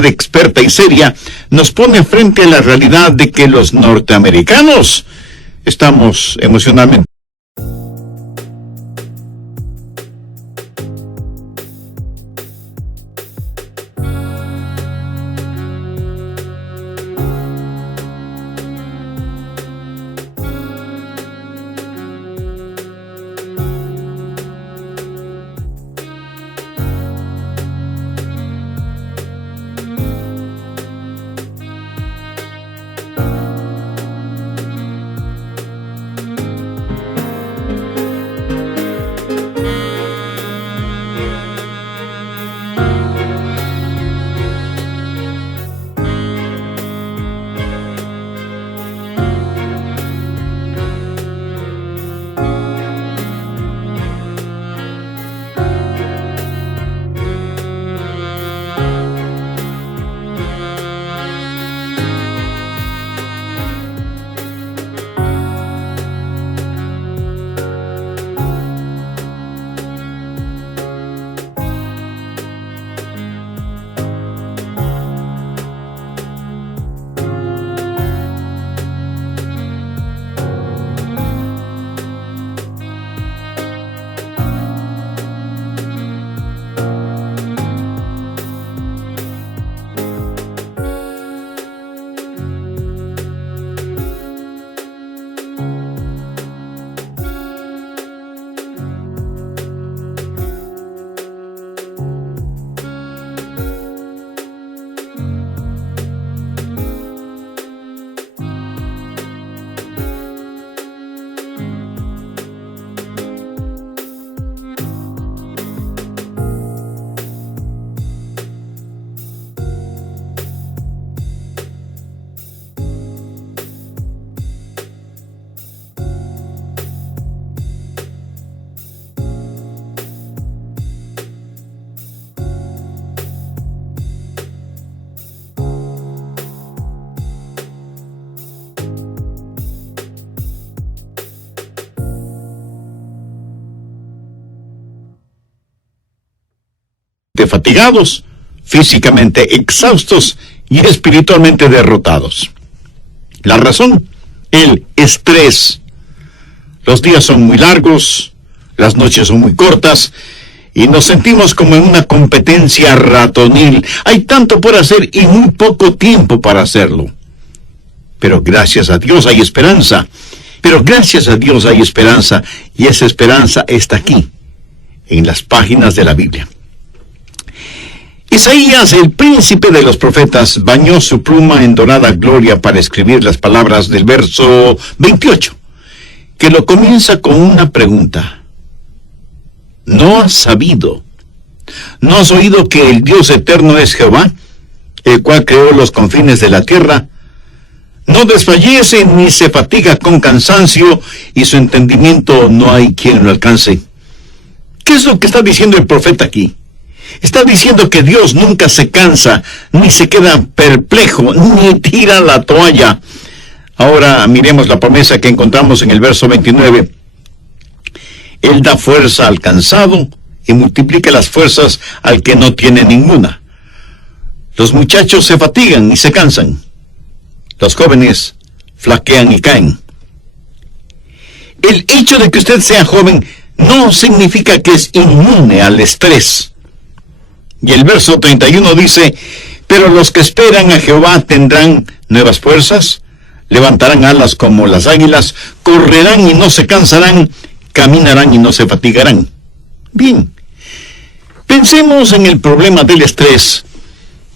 autoridad experta y seria nos pone frente a la realidad de que los norteamericanos estamos emocionalmente fatigados, físicamente exhaustos y espiritualmente derrotados. La razón, el estrés. Los días son muy largos, las noches son muy cortas y nos sentimos como en una competencia ratonil. Hay tanto por hacer y muy poco tiempo para hacerlo. Pero gracias a Dios hay esperanza. Y esa esperanza está aquí, en las páginas de la Biblia. Isaías, el príncipe de los profetas, bañó su pluma en dorada gloria para escribir las palabras del verso 28, que lo comienza con una pregunta. ¿No has sabido? ¿No has oído que el Dios eterno es Jehová, el cual creó los confines de la tierra? No desfallece ni se fatiga con cansancio, y su entendimiento no hay quien lo alcance. ¿Qué es lo que está diciendo el profeta aquí? Está diciendo que Dios nunca se cansa, ni se queda perplejo, ni tira la toalla. Ahora miremos la promesa que encontramos en el verso 29. Él da fuerza al cansado y multiplica las fuerzas al que no tiene ninguna. Los muchachos se fatigan y se cansan. Los jóvenes flaquean y caen. El hecho de que usted sea joven no significa que es inmune al estrés. Y el verso 31 dice, pero los que esperan a Jehová tendrán nuevas fuerzas, levantarán alas como las águilas, correrán y no se cansarán, caminarán y no se fatigarán. Bien, pensemos en el problema del estrés,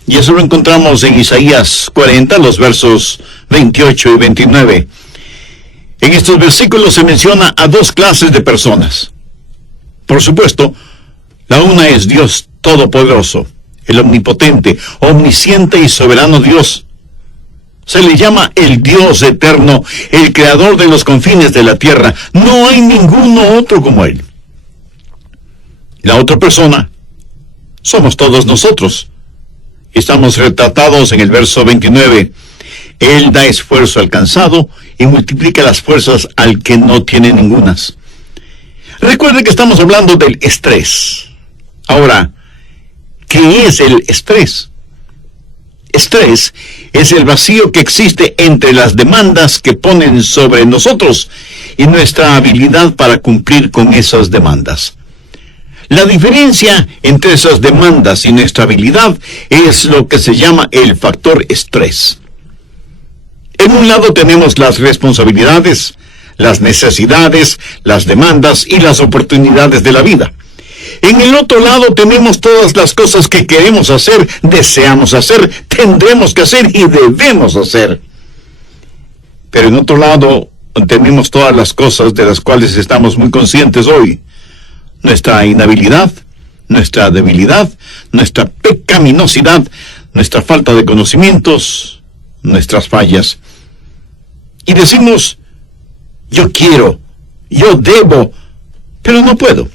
y eso lo encontramos en Isaías 40, los versos 28 y 29. En estos versículos se menciona a dos clases de personas. Por supuesto, la una es Dios Todopoderoso, el omnipotente, omnisciente y soberano Dios. Se le llama el Dios eterno, el creador de los confines de la tierra. No hay ninguno otro como Él. La otra persona somos todos nosotros. Estamos retratados en el verso 29. Él da esfuerzo al cansado y multiplica las fuerzas al que no tiene ningunas. Recuerde que estamos hablando del estrés. Ahora, ¿qué es el estrés? estrés es el vacío que existe entre las demandas que ponen sobre nosotros y nuestra habilidad para cumplir con esas demandas. La diferencia entre esas demandas y nuestra habilidad es lo que se llama el factor estrés. En un lado tenemos las responsabilidades, las necesidades, las demandas y las oportunidades de la vida. En el otro lado tenemos todas las cosas que queremos hacer, deseamos hacer, tendremos que hacer y debemos hacer. Pero en otro lado tenemos todas las cosas de las cuales estamos muy conscientes hoy. Nuestra inhabilidad, nuestra debilidad, nuestra pecaminosidad, nuestra falta de conocimientos, nuestras fallas. Y decimos, yo quiero, yo debo, pero no puedo.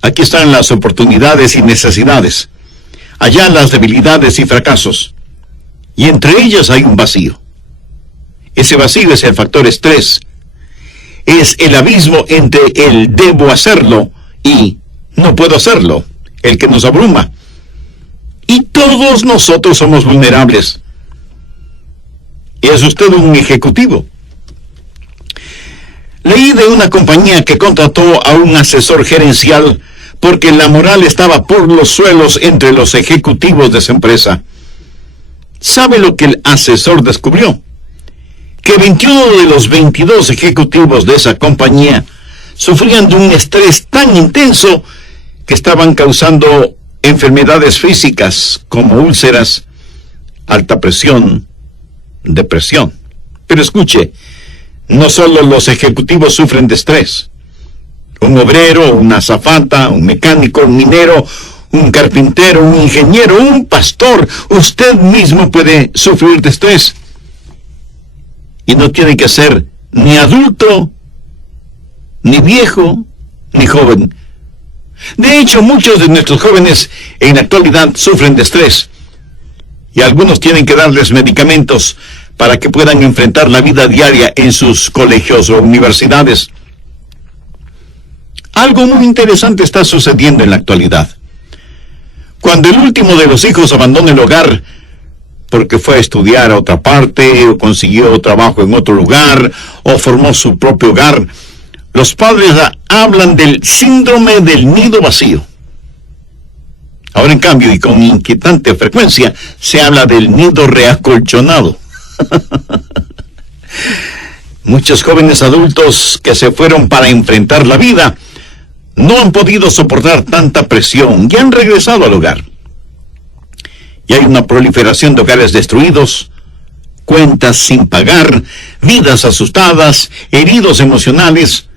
Aquí están las oportunidades y necesidades. Allá las debilidades y fracasos. Y entre ellas hay un vacío. Ese vacío es el factor estrés. Es el abismo entre el debo hacerlo y no puedo hacerlo, el que nos abruma. Y todos nosotros somos vulnerables. ¿Es usted un ejecutivo? Leí de una compañía que contrató a un asesor gerencial porque la moral estaba por los suelos entre los ejecutivos de esa empresa. ¿Sabe lo que el asesor descubrió? Que 21 de los 22 ejecutivos de esa compañía sufrían de un estrés tan intenso que estaban causando enfermedades físicas como úlceras, alta presión, depresión. Pero escuche, no solo los ejecutivos sufren de estrés. Un obrero, una azafata, un mecánico, un minero, un carpintero, un ingeniero, un pastor, usted mismo puede sufrir de estrés. Y no tiene que ser ni adulto, ni viejo, ni joven. De hecho, muchos de nuestros jóvenes en la actualidad sufren de estrés. Y algunos tienen que darles medicamentos para que puedan enfrentar la vida diaria en sus colegios o universidades. Algo muy interesante está sucediendo en la actualidad. Cuando el último de los hijos abandona el hogar porque fue a estudiar a otra parte, o consiguió trabajo en otro lugar, o formó su propio hogar, los padres hablan del síndrome del nido vacío. Ahora, en cambio, y con inquietante frecuencia, se habla del nido reacolchonado. Muchos jóvenes adultos que se fueron para enfrentar la vida no han podido soportar tanta presión y han regresado al hogar. Y hay una proliferación de hogares destruidos, cuentas sin pagar, vidas asustadas, heridos emocionales,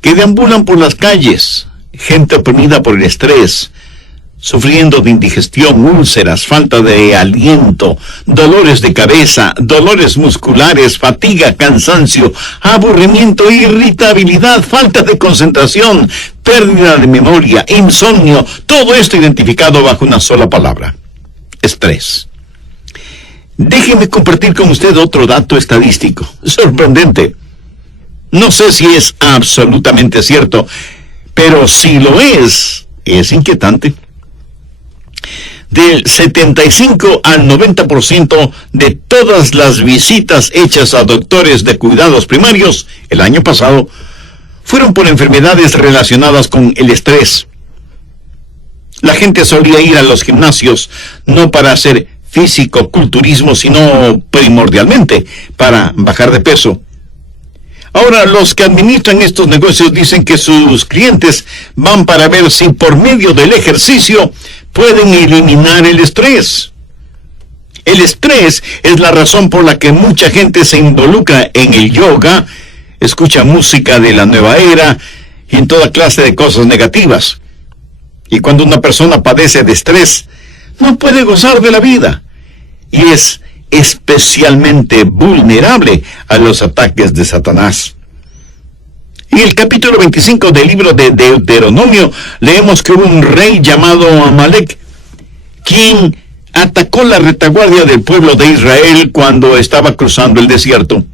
que deambulan por las calles, gente oprimida por el estrés, sufriendo de indigestión, úlceras, falta de aliento, dolores de cabeza, dolores musculares, fatiga, cansancio, aburrimiento, irritabilidad, falta de concentración, pérdida de memoria, insomnio, todo esto identificado bajo una sola palabra: estrés. Déjeme compartir con usted otro dato estadístico, sorprendente. No sé si es absolutamente cierto, pero si lo es inquietante. Del 75 al 90% de todas las visitas hechas a doctores de cuidados primarios el año pasado fueron por enfermedades relacionadas con el estrés. La gente solía ir a los gimnasios no para hacer físico-culturismo, sino primordialmente para bajar de peso. Ahora, los que administran estos negocios dicen que sus clientes van para ver si por medio del ejercicio pueden eliminar el estrés. El estrés es la razón por la que mucha gente se involucra en el yoga, escucha música de la nueva era y en toda clase de cosas negativas. Y cuando una persona padece de estrés, no puede gozar de la vida y es especialmente vulnerable a los ataques de Satanás. En el capítulo 25 del libro de Deuteronomio leemos que hubo un rey llamado Amalek, quien atacó la retaguardia del pueblo de Israel cuando estaba cruzando el desierto.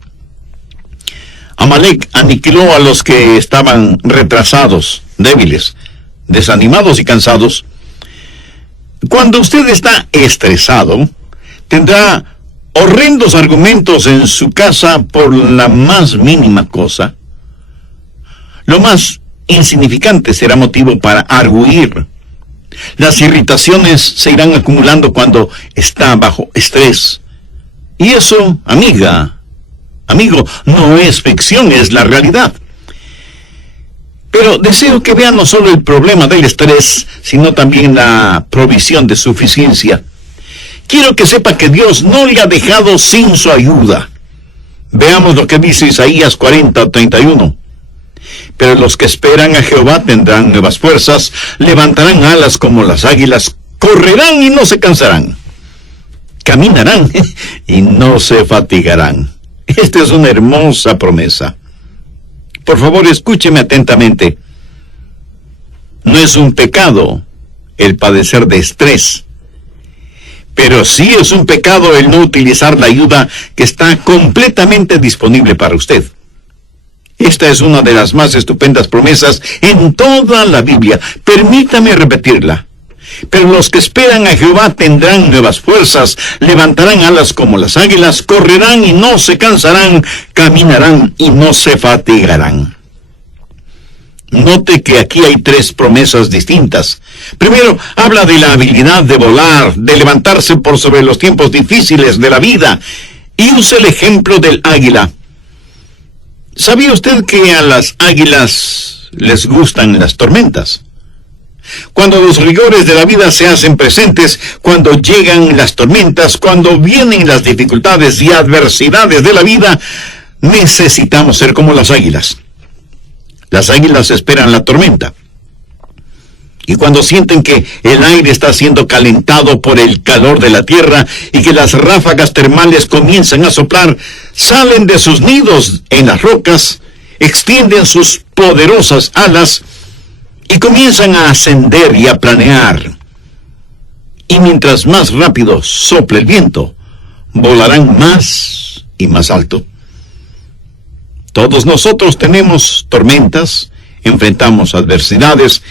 Amalek aniquiló a los que estaban retrasados, débiles, desanimados y cansados. Cuando usted está estresado, tendrá horrendos argumentos en su casa por la más mínima cosa. Lo más insignificante será motivo para argüir. Las irritaciones se irán acumulando cuando está bajo estrés. Y eso, amigo, no es ficción, es la realidad. Pero deseo que vean no solo el problema del estrés, sino también la provisión de suficiencia. Quiero que sepa que Dios no le ha dejado sin su ayuda. Veamos lo que dice Isaías 40:31. Pero los que esperan a Jehová tendrán nuevas fuerzas, levantarán alas como las águilas, correrán y no se cansarán, caminarán y no se fatigarán. Esta es una hermosa promesa. Por favor, escúcheme atentamente. No es un pecado el padecer de estrés, pero sí es un pecado el no utilizar la ayuda que está completamente disponible para usted. Esta es una de las más estupendas promesas en toda la Biblia. Permítame repetirla. Pero los que esperan a Jehová tendrán nuevas fuerzas, levantarán alas como las águilas, correrán y no se cansarán, caminarán y no se fatigarán. Note que aquí hay tres promesas distintas. Primero, habla de la habilidad de volar, de levantarse por sobre los tiempos difíciles de la vida, y usa el ejemplo del águila. ¿Sabía usted que a las águilas les gustan las tormentas? Cuando los rigores de la vida se hacen presentes, cuando llegan las tormentas, cuando vienen las dificultades y adversidades de la vida, necesitamos ser como las águilas. Las águilas esperan la tormenta. Y cuando sienten que el aire está siendo calentado por el calor de la tierra y que las ráfagas termales comienzan a soplar, salen de sus nidos en las rocas, extienden sus poderosas alas y comienzan a ascender y a planear. Y mientras más rápido sople el viento, volarán más y más alto. Todos nosotros tenemos tormentas, enfrentamos adversidades,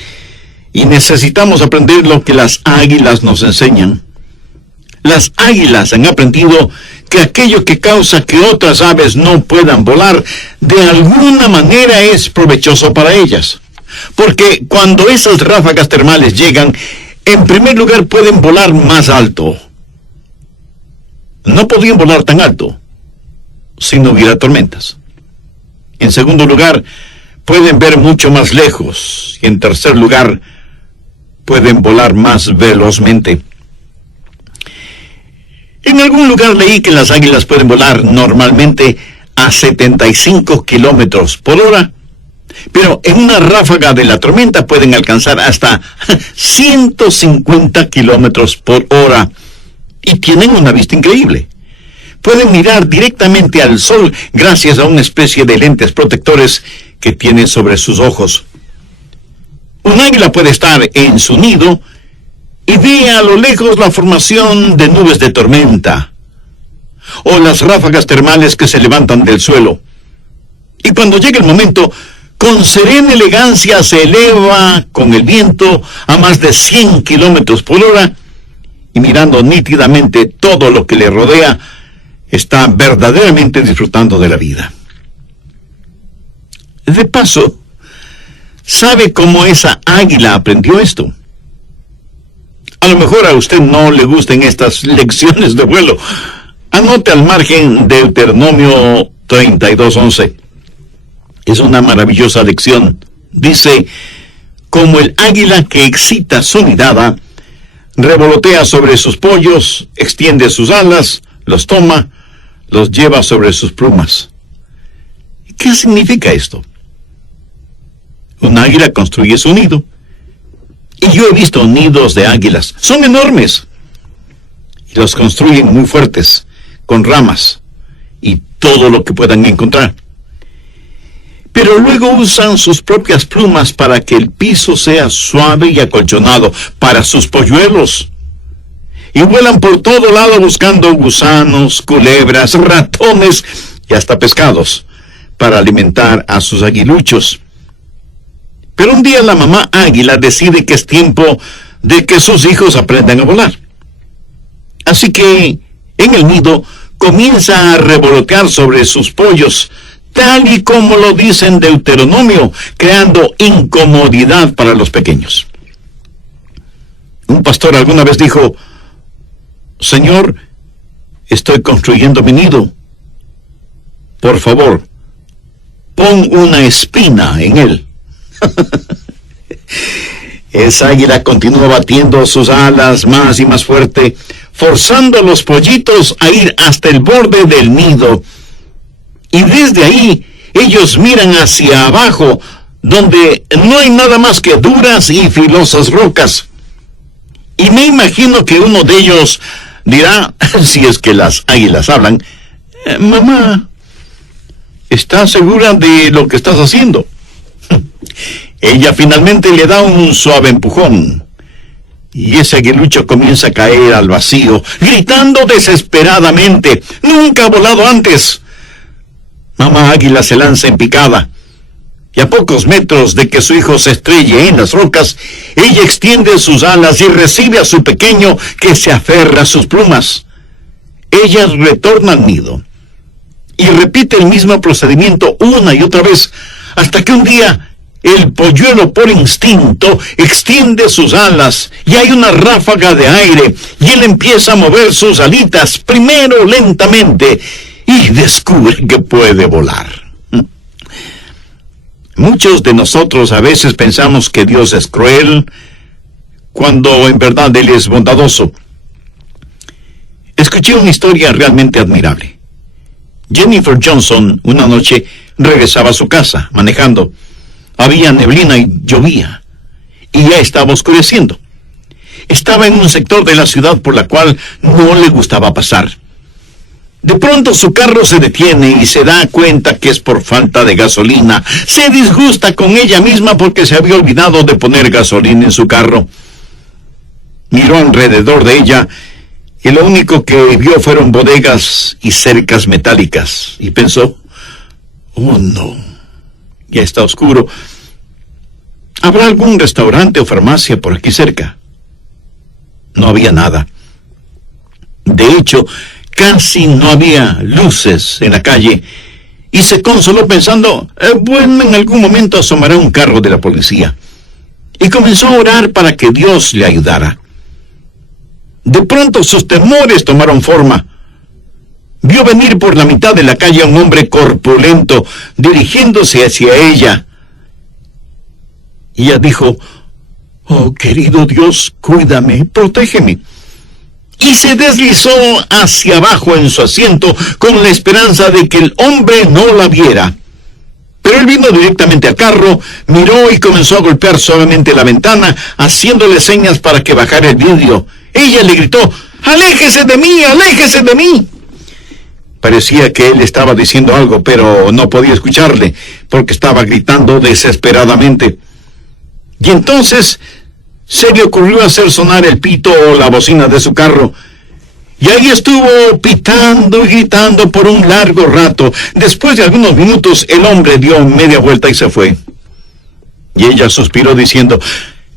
y necesitamos aprender lo que las águilas nos enseñan. Las águilas han aprendido que aquello que causa que otras aves no puedan volar, de alguna manera es provechoso para ellas. Porque cuando esas ráfagas termales llegan, en primer lugar pueden volar más alto. No podían volar tan alto si no hubiera tormentas. En segundo lugar, pueden ver mucho más lejos. Y en tercer lugar, pueden volar más velozmente. En algún lugar leí que las águilas pueden volar normalmente a 75 kilómetros por hora, pero en una ráfaga de la tormenta pueden alcanzar hasta 150 kilómetros por hora y tienen una vista increíble. Pueden mirar directamente al sol gracias a una especie de lentes protectores que tienen sobre sus ojos. Un águila puede estar en su nido y ve a lo lejos la formación de nubes de tormenta o las ráfagas termales que se levantan del suelo. Y cuando llega el momento, con serena elegancia se eleva con el viento a más de 100 kilómetros por hora y mirando nítidamente todo lo que le rodea, está verdaderamente disfrutando de la vida. De paso, ¿sabe cómo esa águila aprendió esto? A lo mejor a usted no le gusten estas lecciones de vuelo. Anote al margen Deuteronomio 32:11. Es una maravillosa lección. Dice, como el águila que excita su nidada, revolotea sobre sus pollos, extiende sus alas, los toma, los lleva sobre sus plumas. ¿Qué significa esto? Un águila construye su nido. Y yo he visto nidos de águilas. Son enormes. Y los construyen muy fuertes, con ramas y todo lo que puedan encontrar. Pero luego usan sus propias plumas para que el piso sea suave y acolchonado para sus polluelos. Y vuelan por todo lado buscando gusanos, culebras, ratones y hasta pescados para alimentar a sus aguiluchos. Pero un día la mamá águila decide que es tiempo de que sus hijos aprendan a volar. Así que, en el nido, comienza a revolotear sobre sus pollos, tal y como lo dice en Deuteronomio, creando incomodidad para los pequeños. Un pastor alguna vez dijo: Señor, estoy construyendo mi nido. Por favor, pon una espina en él. Esa águila continúa batiendo sus alas más y más fuerte, forzando a los pollitos a ir hasta el borde del nido. Y desde ahí, ellos miran hacia abajo, donde no hay nada más que duras y filosas rocas. Y me imagino que uno de ellos dirá, si es que las águilas hablan: mamá, ¿estás segura de lo que estás haciendo? Ella finalmente le da un suave empujón, y ese aguilucho comienza a caer al vacío, gritando desesperadamente: ¡nunca ha volado antes! Mamá águila se lanza en picada, y a pocos metros de que su hijo se estrelle en las rocas, ella extiende sus alas y recibe a su pequeño, que se aferra a sus plumas. Ella retorna al nido y repite el mismo procedimiento una y otra vez, hasta que un día el polluelo, por instinto, extiende sus alas y hay una ráfaga de aire, y él empieza a mover sus alitas, primero lentamente, y descubre que puede volar. Muchos de nosotros a veces pensamos que Dios es cruel, cuando en verdad Él es bondadoso. Escuché una historia realmente admirable. Jennifer Johnson una noche regresaba a su casa manejando. Había neblina y llovía, y ya estaba oscureciendo. Estaba en un sector de la ciudad por la cual no le gustaba pasar. De pronto su carro se detiene y se da cuenta que es por falta de gasolina. Se disgusta con ella misma porque se había olvidado de poner gasolina en su carro. Miró alrededor de ella y lo único que vio fueron bodegas y cercas metálicas. Y pensó: oh no, ya está oscuro. ¿Habrá algún restaurante o farmacia por aquí cerca? No había nada. De hecho, casi no había luces en la calle, y se consoló pensando: bueno, en algún momento asomará un carro de la policía. Y comenzó a orar para que Dios le ayudara. De pronto sus temores tomaron forma. Vio venir por la mitad de la calle a un hombre corpulento, dirigiéndose hacia ella. Y ella dijo: oh, querido Dios, cuídame, protégeme. Y se deslizó hacia abajo en su asiento con la esperanza de que el hombre no la viera. Pero él vino directamente al carro, miró y comenzó a golpear suavemente la ventana, haciéndole señas para que bajara el vidrio. Ella le gritó: ¡aléjese de mí, aléjese de mí! Parecía que él estaba diciendo algo, pero no podía escucharle, porque estaba gritando desesperadamente. Y entonces se le ocurrió hacer sonar el pito o la bocina de su carro. Y ahí estuvo pitando y gritando por un largo rato. Después de algunos minutos, el hombre dio media vuelta y se fue. Y ella suspiró diciendo: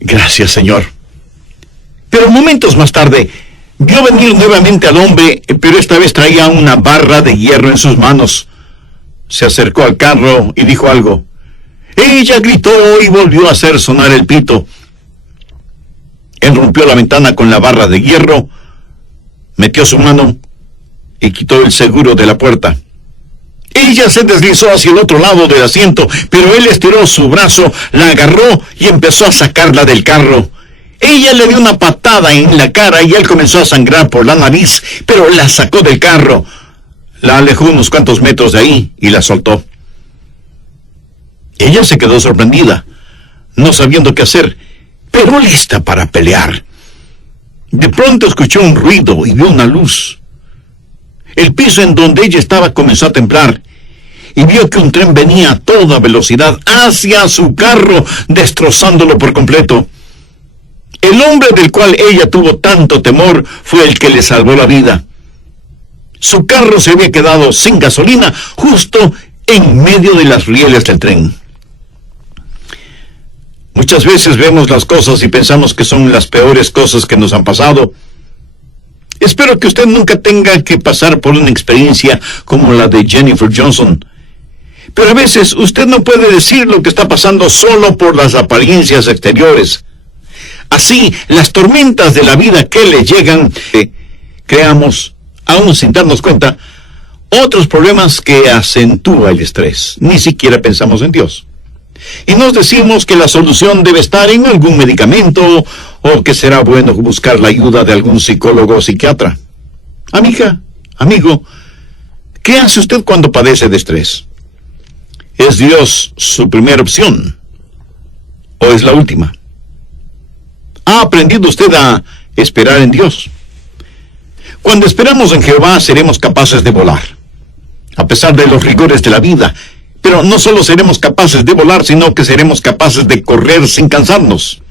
gracias, Señor. Pero momentos más tarde, vio venir nuevamente al hombre, pero esta vez traía una barra de hierro en sus manos. Se acercó al carro y dijo algo. Ella gritó y volvió a hacer sonar el pito. Él rompió la ventana con la barra de hierro, metió su mano y quitó el seguro de la puerta. Ella se deslizó hacia el otro lado del asiento, pero él estiró su brazo, la agarró y empezó a sacarla del carro. Ella le dio una patada en la cara y él comenzó a sangrar por la nariz, pero la sacó del carro. La alejó unos cuantos metros de ahí y la soltó. Ella se quedó sorprendida, no sabiendo qué hacer, pero lista para pelear. De pronto escuchó un ruido y vio una luz. El piso en donde ella estaba comenzó a temblar, y vio que un tren venía a toda velocidad hacia su carro, destrozándolo por completo. El hombre del cual ella tuvo tanto temor fue el que le salvó la vida. Su carro se había quedado sin gasolina justo en medio de las rieles del tren. Muchas veces vemos las cosas y pensamos que son las peores cosas que nos han pasado. Espero que usted nunca tenga que pasar por una experiencia como la de Jennifer Johnson. Pero a veces usted no puede decir lo que está pasando solo por las apariencias exteriores. Así, las tormentas de la vida que le llegan, creamos, aún sin darnos cuenta, otros problemas que acentúa el estrés. Ni siquiera pensamos en Dios. Y nos decimos que la solución debe estar en algún medicamento o que será bueno buscar la ayuda de algún psicólogo o psiquiatra. Amiga, amigo, ¿qué hace usted cuando padece de estrés? ¿Es Dios su primera opción o es la última? ¿Ha aprendido usted a esperar en Dios? Cuando esperamos en Jehová seremos capaces de volar, a pesar de los rigores de la vida. Pero no solo seremos capaces de volar, sino que seremos capaces de correr sin cansarnos.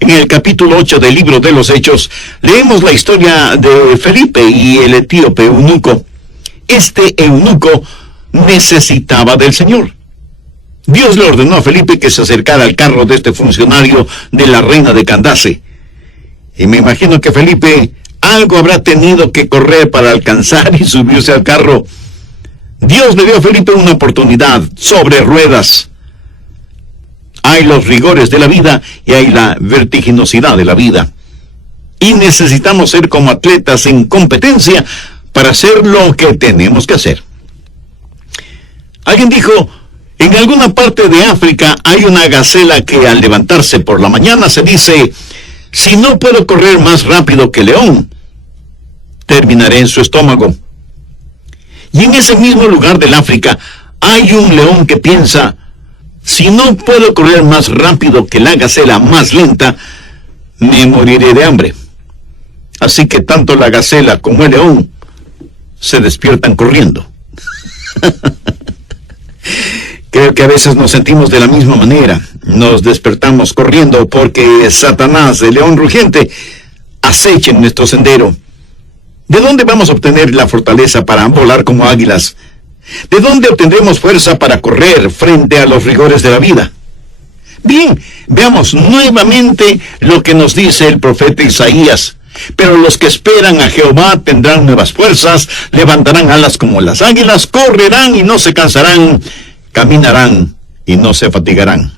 En el capítulo 8 del libro de los Hechos, leemos la historia de Felipe y el etíope eunuco. Este eunuco necesitaba del Señor. Dios le ordenó a Felipe que se acercara al carro de este funcionario de la reina de Candace. Y me imagino que Felipe algo habrá tenido que correr para alcanzar y subirse al carro. Dios le dio a Felipe una oportunidad sobre ruedas. Hay los rigores de la vida y hay la vertiginosidad de la vida. Y necesitamos ser como atletas en competencia para hacer lo que tenemos que hacer. Alguien dijo, en alguna parte de África hay una gacela que al levantarse por la mañana se dice, si no puedo correr más rápido que el león, terminaré en su estómago. Y en ese mismo lugar del África hay un león que piensa, si no puedo correr más rápido que la gacela más lenta, me moriré de hambre. Así que tanto la gacela como el león se despiertan corriendo. Creo que a veces nos sentimos de la misma manera. Nos despertamos corriendo porque Satanás, el león rugiente, acecha en nuestro sendero. ¿De dónde vamos a obtener la fortaleza para volar como águilas? ¿De dónde obtendremos fuerza para correr frente a los rigores de la vida? Bien, veamos nuevamente lo que nos dice el profeta Isaías. Pero los que esperan a Jehová tendrán nuevas fuerzas, levantarán alas como las águilas, correrán y no se cansarán, caminarán y no se fatigarán.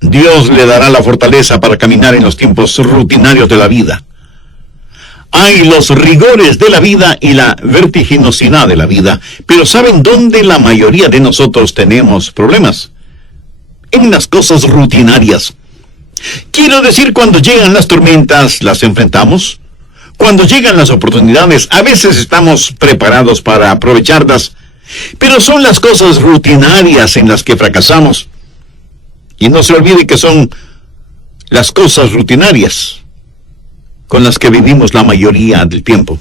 Dios le dará la fortaleza para caminar en los tiempos rutinarios de la vida. Hay los rigores de la vida y la vertiginosidad de la vida, pero ¿saben dónde la mayoría de nosotros tenemos problemas? En las cosas rutinarias. Quiero decir, cuando llegan las tormentas, las enfrentamos. Cuando llegan las oportunidades, a veces estamos preparados para aprovecharlas, pero son las cosas rutinarias en las que fracasamos. Y no se olvide que son las cosas rutinarias con las que vivimos la mayoría del tiempo.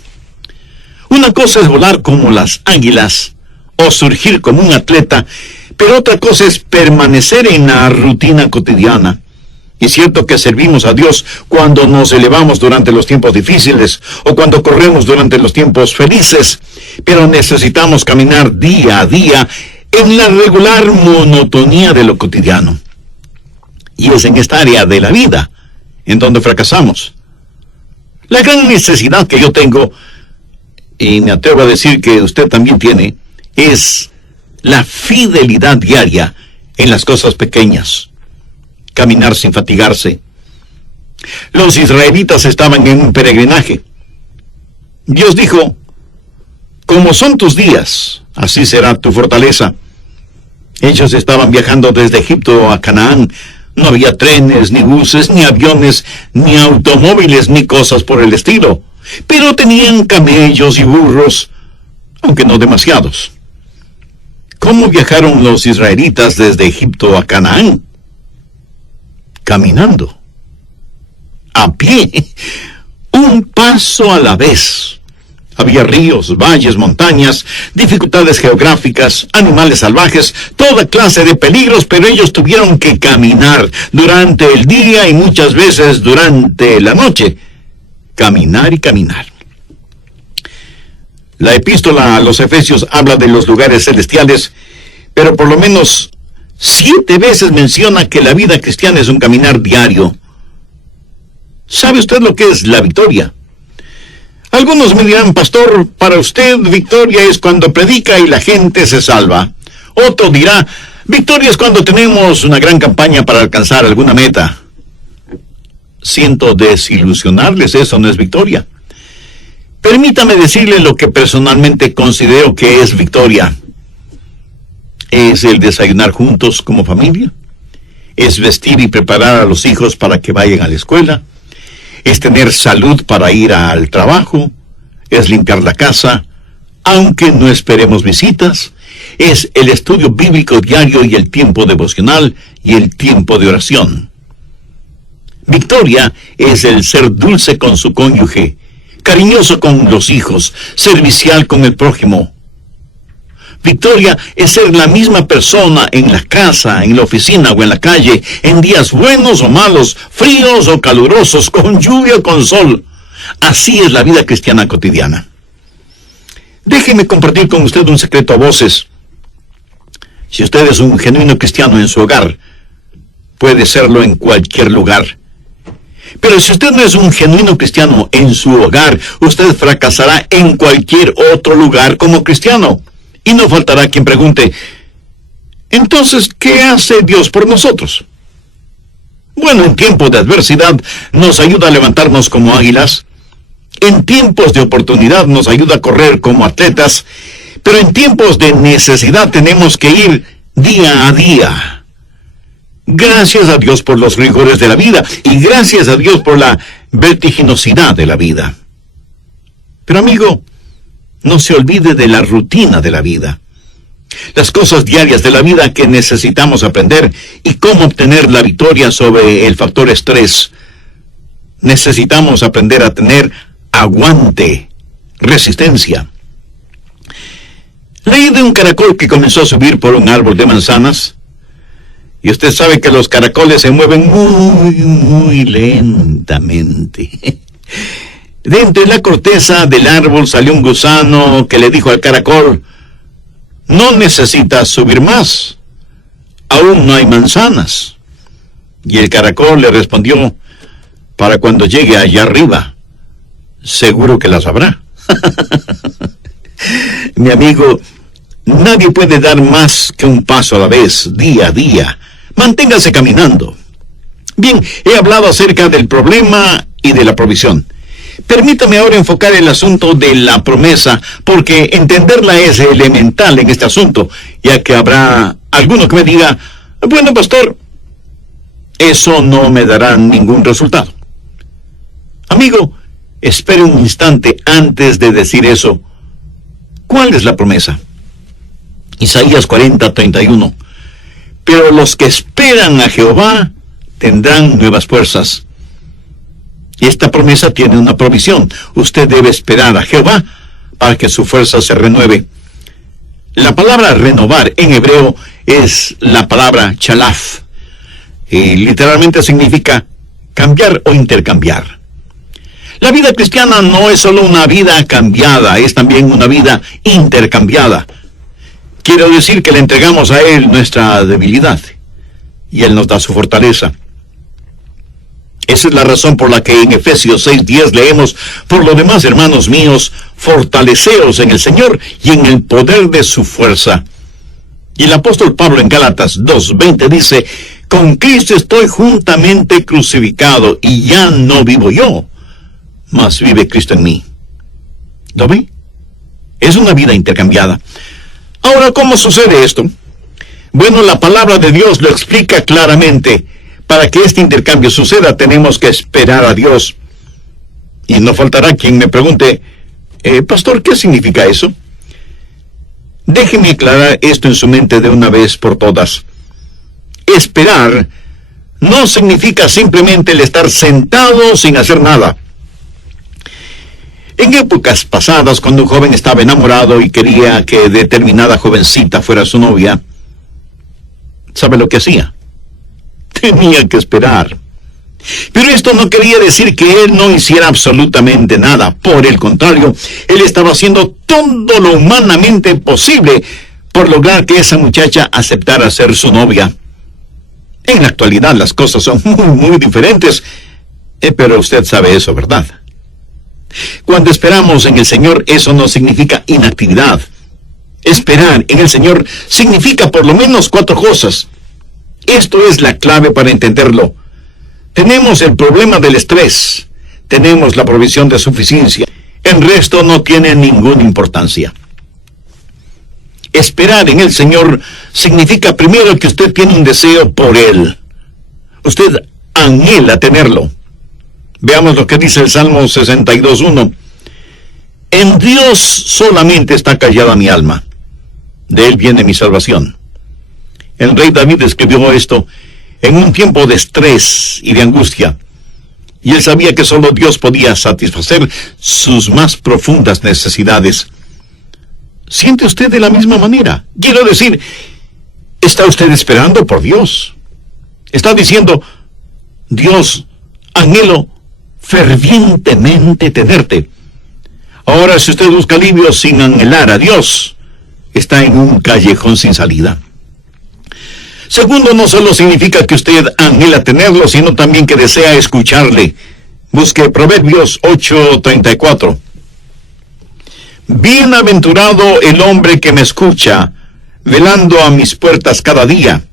Una cosa es volar como las águilas o surgir como un atleta, pero otra cosa es permanecer en la rutina cotidiana. Y es cierto que servimos a Dios cuando nos elevamos durante los tiempos difíciles o cuando corremos durante los tiempos felices, pero necesitamos caminar día a día en la regular monotonía de lo cotidiano. Y es en esta área de la vida en donde fracasamos. La gran necesidad que yo tengo, y me atrevo a decir que usted también tiene, es la fidelidad diaria en las cosas pequeñas. Caminar sin fatigarse. Los israelitas estaban en un peregrinaje. Dios dijo, como son tus días, así será tu fortaleza. Ellos estaban viajando desde Egipto a Canaán. No había trenes, ni buses, ni aviones, ni automóviles, ni cosas por el estilo. Pero tenían camellos y burros, aunque no demasiados. ¿Cómo viajaron los israelitas desde Egipto a Canaán? Caminando. A pie. Un paso a la vez. Había ríos, valles, montañas, dificultades geográficas, animales salvajes, toda clase de peligros, pero ellos tuvieron que caminar durante el día y muchas veces durante la noche. Caminar y caminar. La epístola a los Efesios habla de los lugares celestiales, pero por lo menos 7 veces menciona que la vida cristiana es un caminar diario. ¿Sabe usted lo que es la victoria? Algunos me dirán, pastor, para usted victoria es cuando predica y la gente se salva. Otro dirá, victoria es cuando tenemos una gran campaña para alcanzar alguna meta. Siento desilusionarles, eso no es victoria. Permítame decirle lo que personalmente considero que es victoria. Es el desayunar juntos como familia. Es vestir y preparar a los hijos para que vayan a la escuela. Es tener salud para ir al trabajo. Es limpiar la casa, aunque no esperemos visitas. Es el estudio bíblico diario y el tiempo devocional y el tiempo de oración. Victoria es el ser dulce con su cónyuge, cariñoso con los hijos, servicial con el prójimo. Victoria es ser la misma persona en la casa, en la oficina o en la calle, en días buenos o malos, fríos o calurosos, con lluvia o con sol. Así es la vida cristiana cotidiana. Déjeme compartir con usted un secreto a voces. Si usted es un genuino cristiano en su hogar, puede serlo en cualquier lugar. Pero si usted no es un genuino cristiano en su hogar, usted fracasará en cualquier otro lugar como cristiano. Y no faltará quien pregunte, entonces, ¿qué hace Dios por nosotros? Bueno, en tiempos de adversidad nos ayuda a levantarnos como águilas. En tiempos de oportunidad nos ayuda a correr como atletas. Pero en tiempos de necesidad tenemos que ir día a día. Gracias a Dios por los rigores de la vida y gracias a Dios por la vertiginosidad de la vida. Pero amigo, no se olvide de la rutina de la vida. Las cosas diarias de la vida que necesitamos aprender y cómo obtener la victoria sobre el factor estrés. Necesitamos aprender a tener aguante, resistencia. Leí de un caracol que comenzó a subir por un árbol de manzanas. Y usted sabe que los caracoles se mueven muy lentamente. De entre la corteza del árbol salió un gusano que le dijo al caracol, no necesitas subir más, aún no hay manzanas. Y el caracol le respondió, para cuando llegue allá arriba, seguro que las habrá. Mi amigo, nadie puede dar más que un paso a la vez, día a día. Manténgase caminando. Bien, he hablado acerca del problema y de la provisión. Permítame ahora enfocar el asunto de la promesa, porque entenderla es elemental en este asunto, ya que habrá alguno que me diga, bueno, pastor, eso no me dará ningún resultado. Amigo, espere un instante antes de decir eso. ¿Cuál es la promesa? Isaías 40:31. Pero los que esperan a Jehová tendrán nuevas fuerzas. Y esta promesa tiene una provisión. Usted debe esperar a Jehová para que su fuerza se renueve. La palabra renovar en hebreo es la palabra chalaf. Y literalmente significa cambiar o intercambiar. La vida cristiana no es solo una vida cambiada, es también una vida intercambiada. Quiero decir que le entregamos a Él nuestra debilidad y Él nos da su fortaleza. Esa es la razón por la que en Efesios 6:10 leemos, por lo demás, hermanos míos, fortaleceos en el Señor y en el poder de su fuerza. Y el apóstol Pablo en Gálatas 2:20 dice, con Cristo estoy juntamente crucificado y ya no vivo yo, mas vive Cristo en mí. ¿Lo ve? Es una vida intercambiada. Ahora, ¿cómo sucede esto? Bueno, la palabra de Dios lo explica claramente. Para que este intercambio suceda, tenemos que esperar a Dios. Y no faltará quien me pregunte, pastor, ¿qué significa eso? Déjeme aclarar esto en su mente de una vez por todas. Esperar no significa simplemente el estar sentado sin hacer nada. En épocas pasadas, cuando un joven estaba enamorado y quería que determinada jovencita fuera su novia, ¿sabe lo que hacía? Tenía que esperar. Pero esto no quería decir que él no hiciera absolutamente nada. Por el contrario, él estaba haciendo todo lo humanamente posible por lograr que esa muchacha aceptara ser su novia. En la actualidad las cosas son muy diferentes, pero usted sabe eso, ¿verdad? Cuando esperamos en el Señor, eso no significa inactividad. Esperar en el Señor significa por lo menos 4 cosas. Esto es la clave para entenderlo. Tenemos el problema del estrés. Tenemos la provisión de suficiencia. El resto no tiene ninguna importancia. Esperar en el Señor significa primero que usted tiene un deseo por Él. Usted anhela tenerlo. Veamos lo que dice el Salmo 62:1. En Dios solamente está callada mi alma. De Él viene mi salvación. El rey David escribió esto en un tiempo de estrés y de angustia. Y él sabía que solo Dios podía satisfacer sus más profundas necesidades. ¿Siente usted de la misma manera? Quiero decir, ¿está usted esperando por Dios? Está diciendo, Dios, anhelo fervientemente tenerte. Ahora, si usted busca alivio sin anhelar a Dios, está en un callejón sin salida. Segundo, no solo significa que usted anhela tenerlo, sino también que desea escucharle. Busque Proverbios 8:34. Bienaventurado el hombre que me escucha, velando a mis puertas cada día,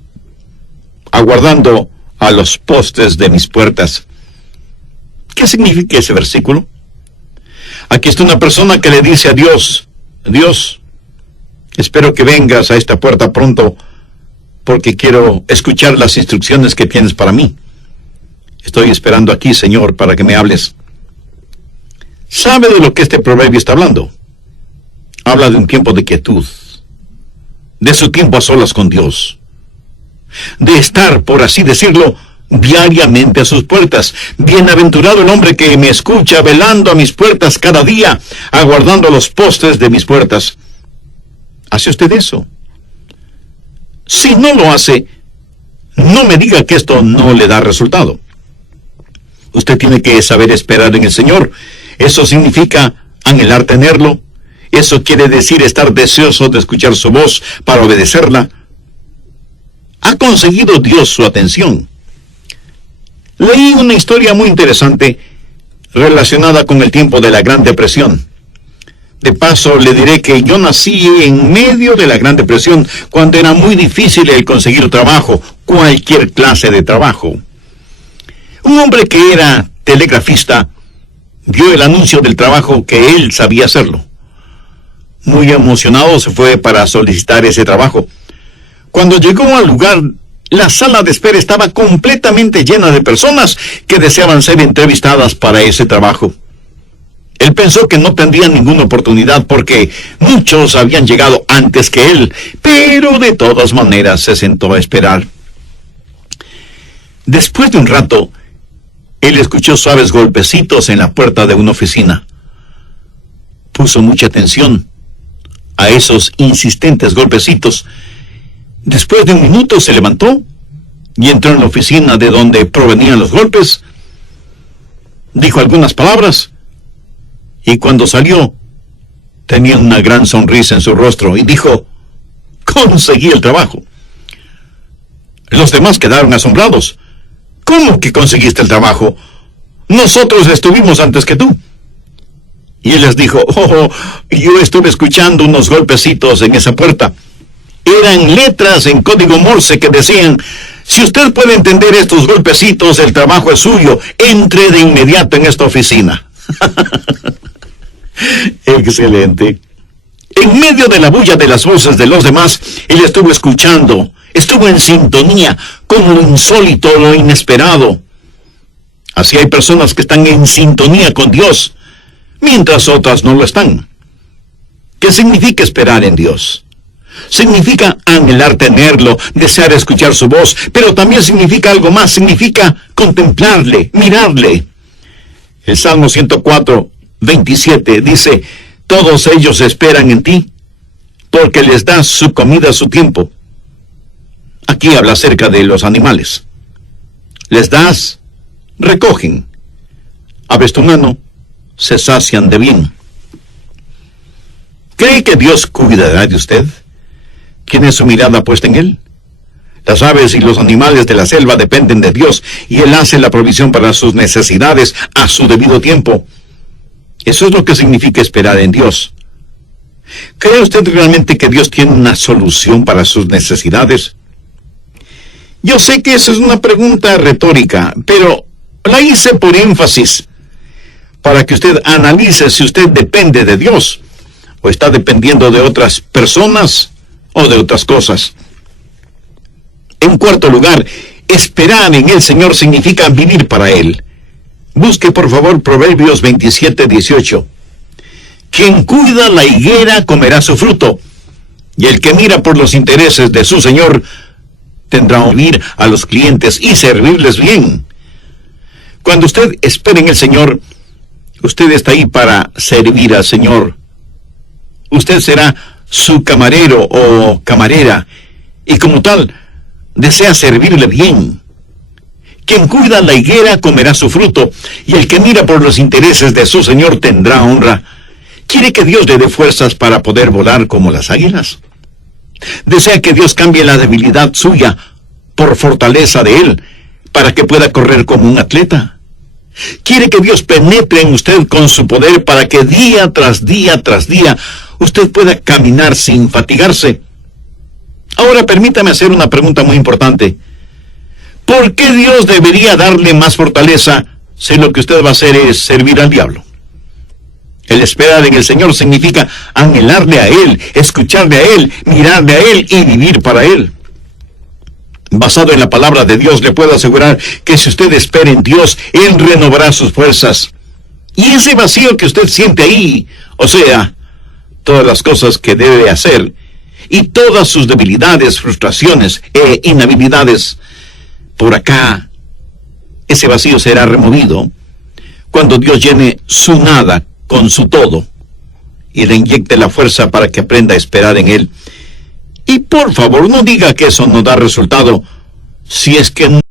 aguardando a los postes de mis puertas. ¿Qué significa ese versículo? Aquí está una persona que le dice a Dios, Dios, espero que vengas a esta puerta pronto, porque quiero escuchar las instrucciones que tienes para mí. Estoy esperando aquí, Señor, para que me hables. ¿Sabe de lo que este proverbio está hablando? Habla de un tiempo de quietud, de su tiempo a solas con Dios, de estar, por así decirlo, diariamente a sus puertas. Bienaventurado el hombre que me escucha, velando a mis puertas cada día, aguardando los postes de mis puertas. ¿Hace usted eso? Si no lo hace, no me diga que esto no le da resultado. Usted tiene que saber esperar en el Señor. Eso significa anhelar tenerlo. Eso quiere decir estar deseoso de escuchar su voz para obedecerla. ¿Ha conseguido Dios su atención? Leí una historia muy interesante relacionada con el tiempo de la Gran Depresión. De paso, le diré que yo nací en medio de la Gran Depresión, cuando era muy difícil el conseguir trabajo, cualquier clase de trabajo. Un hombre que era telegrafista vio el anuncio del trabajo que él sabía hacerlo. Muy emocionado se fue para solicitar ese trabajo. Cuando llegó al lugar, la sala de espera estaba completamente llena de personas que deseaban ser entrevistadas para ese trabajo. Él pensó que no tendría ninguna oportunidad porque muchos habían llegado antes que él, pero de todas maneras se sentó a esperar. Después de un rato, él escuchó suaves golpecitos en la puerta de una oficina. Puso mucha atención a esos insistentes golpecitos. Después de un minuto se levantó y entró en la oficina de donde provenían los golpes. Dijo algunas palabras y cuando salió tenía una gran sonrisa en su rostro y dijo, conseguí el trabajo. Los demás quedaron asombrados. ¿Cómo que conseguiste el trabajo? Nosotros estuvimos antes que tú. Y él les dijo, yo estuve escuchando unos golpecitos en esa puerta. Eran letras en código Morse que decían, si usted puede entender estos golpecitos, el trabajo es suyo. Entre de inmediato en esta oficina. Excelente. En medio de la bulla de las voces de los demás, él estuvo escuchando, estuvo en sintonía con lo insólito, lo inesperado. Así hay personas que están en sintonía con Dios, mientras otras no lo están. ¿Qué significa esperar en Dios? Significa anhelar tenerlo, desear escuchar su voz, pero también significa algo más, significa contemplarle, mirarle. El Salmo 104:27 dice, todos ellos esperan en ti, porque les das su comida a su tiempo. Aquí habla acerca de los animales. Les das, recogen. Abres tu mano, se sacian de bien. ¿Cree que Dios cuidará de usted? ¿Tiene su mirada puesta en Él? Las aves y los animales de la selva dependen de Dios y Él hace la provisión para sus necesidades a su debido tiempo. Eso es lo que significa esperar en Dios. ¿Cree usted realmente que Dios tiene una solución para sus necesidades? Yo sé que esa es una pregunta retórica, pero la hice por énfasis, para que usted analice si usted depende de Dios, o está dependiendo de otras personas o de otras cosas. En cuarto lugar, esperar en el Señor significa vivir para Él. Busque por favor Proverbios 27:18. Quien cuida la higuera comerá su fruto, y el que mira por los intereses de su Señor tendrá que oír a los clientes y servirles bien. Cuando usted espera en el Señor, usted está ahí para servir al Señor. Usted será su camarero o camarera, y como tal, desea servirle bien. Quien cuida la higuera comerá su fruto, y el que mira por los intereses de su Señor tendrá honra. ¿Quiere que Dios le dé fuerzas para poder volar como las águilas? ¿Desea que Dios cambie la debilidad suya por fortaleza de Él, para que pueda correr como un atleta? ¿Quiere que Dios penetre en usted con su poder para que día tras día tras día usted pueda caminar sin fatigarse? Ahora permítame hacer una pregunta muy importante. ¿Por qué Dios debería darle más fortaleza si lo que usted va a hacer es servir al diablo? El esperar en el Señor significa anhelarle a Él, escucharle a Él, mirarle a Él y vivir para Él. Basado en la palabra de Dios, le puedo asegurar que si usted espera en Dios, Él renovará sus fuerzas. Y ese vacío que usted siente ahí, o sea, todas las cosas que debe hacer, y todas sus debilidades, frustraciones e inhabilidades, por acá, ese vacío será removido cuando Dios llene su nada con su todo y le inyecte la fuerza para que aprenda a esperar en Él. Y por favor, no diga que eso no da resultado si es que no.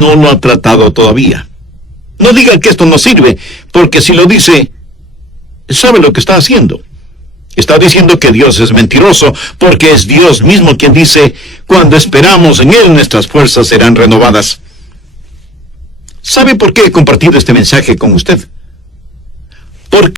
No lo ha tratado todavía. No diga que esto no sirve, porque si lo dice, sabe lo que está haciendo. Está diciendo que Dios es mentiroso, porque es Dios mismo quien dice, cuando esperamos en Él, nuestras fuerzas serán renovadas. ¿Sabe por qué he compartido este mensaje con usted? Porque